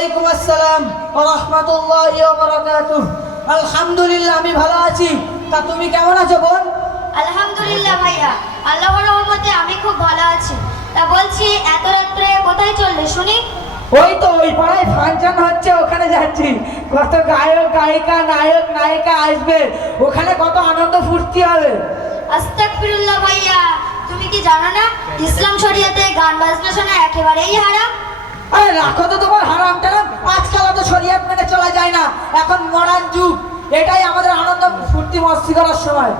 ওয়ালাইকুম আসসালাম ওয়া রাহমাতুল্লাহি ওয়া বারাকাতুহু। আলহামদুলিল্লাহ, আমি ভালো আছি। তা তুমি কেমন আছো বোন? আলহামদুলিল্লাহ ভাইয়া, আল্লাহর রহমতে আমি খুব ভালো আছি। তা বলছি, এত রাত্রে কোথায় চললে শুনি? ওই তো ওই পাড়ায় ফাংশন হচ্ছে, ওখানে যাচ্ছি। কত গায়ক গায়িকা, নায়ক নায়িকা আসবে, ওখানে কত আনন্দ ফুর্তি হবে। আস্তাগফিরুল্লাহ ভাইয়া, তুমি কি জানো না ইসলাম শরিয়াতে গান বাজনা শোনা একেবারেই হারাম? আরে রাখো তো তোমার হারাম টারাম, আজকাল তো শরিয়াত মেনে চলা যায় না, এখন মডার্ন যুগ, এটাই আমাদের আনন্দ ফুর্তি মস্তি করার সময়।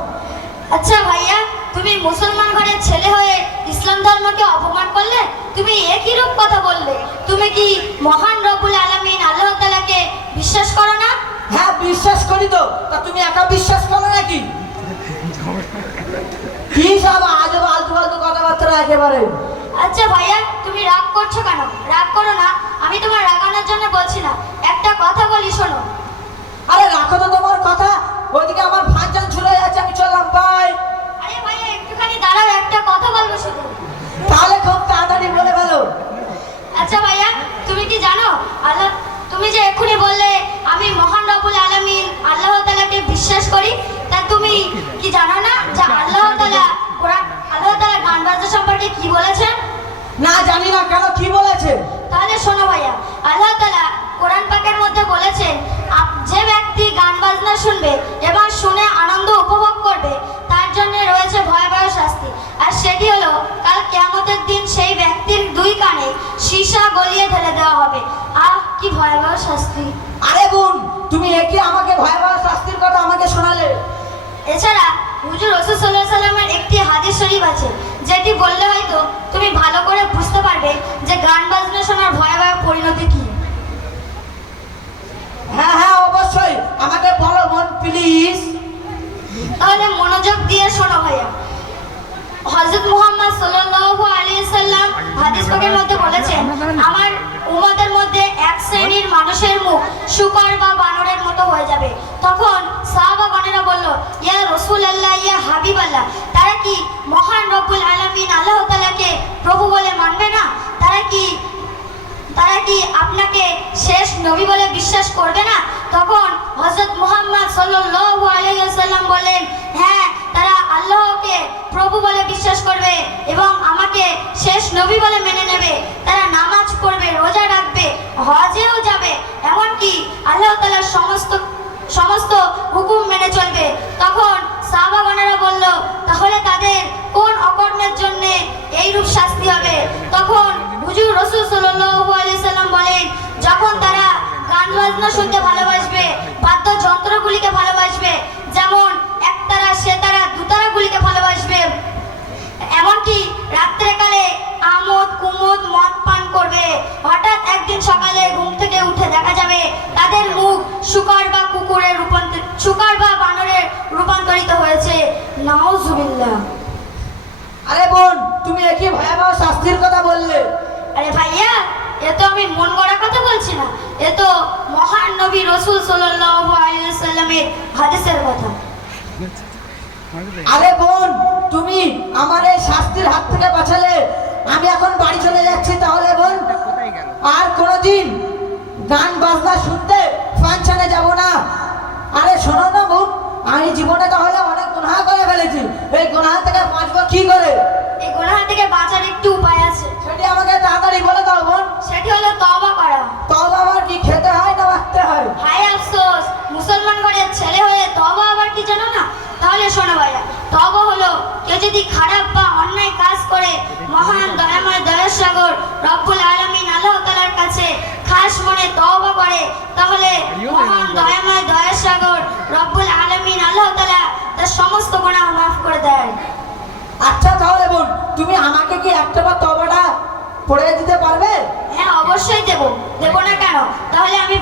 আচ্ছা ভাইয়া, তুমি মুসলমান ঘরের ছেলে হয়ে ইসলাম ধর্মকে অপমান করলে? তুমি একই রূপ কথা বললে। তুমি কি মহান রব্বুল আলামিন আল্লাহ তাআলাকে বিশ্বাস করো না? হ্যাঁ বিশ্বাস করি তো। তা তুমি একা বিশ্বাস করো নাকি? কি সব আজব আলতু ফালতু কথাবার্তা একেবারে। আচ্ছা ভাইয়া, তুমি রাগ করছো কেন? রাগ করো না, আমি তোমার রাগানোর জন্য বলছি না, একটা কথা বলি শোনো। আরে রাখো তো তোমার কথা, ওইদিকে আমার ফাংশন ছুড়ে যাচ্ছে, আমি চললাম, বাই। আরে ভাইয়া একটুখানি দাঁড়াও, একটা কথা বলবো শুধু। তাহলে খুব তাড়াতাড়ি বলে ফেলো। আচ্ছা ভাইয়া, তুমি কি জানো তুমি যে এক্ষুনি বললে আমি মহান রব্বুল আলামিন আল্লাহ তাআলাকে বিশ্বাস করি, তা তুমি কি জানো না যে আল্লাহ তাআলা গান বাজনা সম্পর্কে কি বলেছেন? না জানি না, কেন কি বলেছে? তাহলে শোনো ভাইয়া, আল্লাহ তাআলা কোরআন পাকের মধ্যে বলেছেন, যে ব্যক্তি গান বাজনা শুনবে এবং শুনে আনন্দ উপভোগ করবে তার জন্য রয়েছে ভয়াবহ শাস্তি। আর সেটি হলো কাল কিয়ামতের দিন সেই ব্যক্তির দুই কানে সীসা গলিয়ে ঢেলে দেওয়া হবে। আহ, কি ভয়াবহ শাস্তি! আরে বোন, তুমি একে আমাকে ভয়াবহ শাস্তির কথা আমাকে শোনালে। এছাড়া হুজুর রাসূল সাল্লাল্লাহু আলাইহি ওয়াসাল্লামের একটি হাদিস শরীফ আছে, যেটি বললে হয়তো তুমি ভালো করে বুঝতে পারবে যে গান বাজনা শোনার ভয়াবহ পরিণতি কি। হ্যাঁ হ্যাঁ অবশ্যই, আমাকে বলো বোন প্লিজ। তাহলে মনোযোগ দিয়ে শোনো ভাইয়া। হযরত মুহাম্মদ সাল্লাল্লাহু আলাইহি সাল্লাম হাদিস পাকের মধ্যে বলেছেন, আমার উম্মতের মধ্যে এক শ্রেণীর মানুষের মুখ শূকর বা বানরের মতো হয়ে যাবে। তখন সাহাবাগণেরা বলল, ইয়া রাসূলুল্লাহ, ইয়া হাবিবাল্লাহ, তারা কি মহান রব্বুল আলামিন আল্লাহ তাআলাকে প্রভু বলে মানবে না? তারা কি আপনাকে শেষ নবী বলে বিশ্বাস করবে না? তখন হযরত মুহাম্মদ সাল্লাল্লাহু আলাইহি ওয়াসাল্লাম বলেন, হ্যাঁ, তারা আল্লাহকে প্রভু বলে বিশ্বাস করবে এবং আমাকে শেষ নবী বলে মেনে নেবে। তারা নামাজ পড়বে, রোজা রাখবে, হজেও যাবে, এমনকি আল্লাহ তাআলার সমস্ত হুকুম মেনে চলবে। তখন সাহাবাগণেরা বলল, তাহলে তাদের কোন অকর্মের জন্য এইরূপ শাস্তি হবে? তখন হুজুর রাসূল সাল্লাল্লাহু আলাইহি সাল্লাম বলেন, যখন তারা গান বাজনা শুনতে ভালোবাসবে, বাদ্যযন্ত্রগুলিকে ভালোবাসবে, যেমন একতারা সেতারা দুতারাগুলিকে ভালোবাসবে, এমনকি রাত্রেকালে আমোদ কুমোদ মদ পান করবে। হঠাৎ একদিন সকালে ঘুম থেকে উঠে দেখা যাবে তাদের মুখ শূকর বা বানরে রূপান্তরিত হয়েছে। নাউজুবিল্লাহ। আরে বোন, তুমি একই ভয়াবহ শাস্তির কথা বললে। আরে ভাইয়া, এ তো আমি মন গড়া কথা বলছি না, এ তো মহান নবী রাসূল সাল্লাল্লাহু আলাইহি ওয়াসাল্লামের হাদিসের কথা। আরে বোন, তুমি আমার এই শাস্তির হাত থেকে বাঁচালে, আমি এখন বাড়ি চলে যাচ্ছি। তাহলে বোন, আর কোনোদিন গান বাজনা শুনতে ফাংশনে যাব না। আরে শোনো না বোন, আমি জীবনে তাহলে অনেক গুনাহ করে ফেলেছি, এই গুনাহ থেকে বাঁচবো কি করে? এই গুনাহ থেকে বাঁচার একটু উপায় আছে, সেটি আমাকে তাড়াতাড়ি বলে দাও বোন। সেটি হলো তওবা করা। তওবা আবার কি, খেতে হয় না বাঁচতে হয়? হায় আফসোস, মুসলমান ঘরের ছেলে হয়ে তওবা আবার কি জানো না? তাহলে শোনো ভাইয়া, তওবা হলো কেউ যদি খারাপ বা অন্যায় কাজ করে মহান দয়াময় দয়ার সাগর রব্বুল আলামিন আল্লাহ তাআলার কাছে খাস মনে তওবা করে, তাহলে মহান দয়াময় দয়ার সাগর রব্বুল আলামিন আল্লাহ তাআলা তার সমস্ত গুনাহ মাফ করে দেয়। আচ্ছা তাহলে বোন, তুমি আমাকে কি একটাবার তওবাটা পড়ে দিতে পারবে? হ্যাঁ অবশ্যই দেব না কেন? তাহলে আমি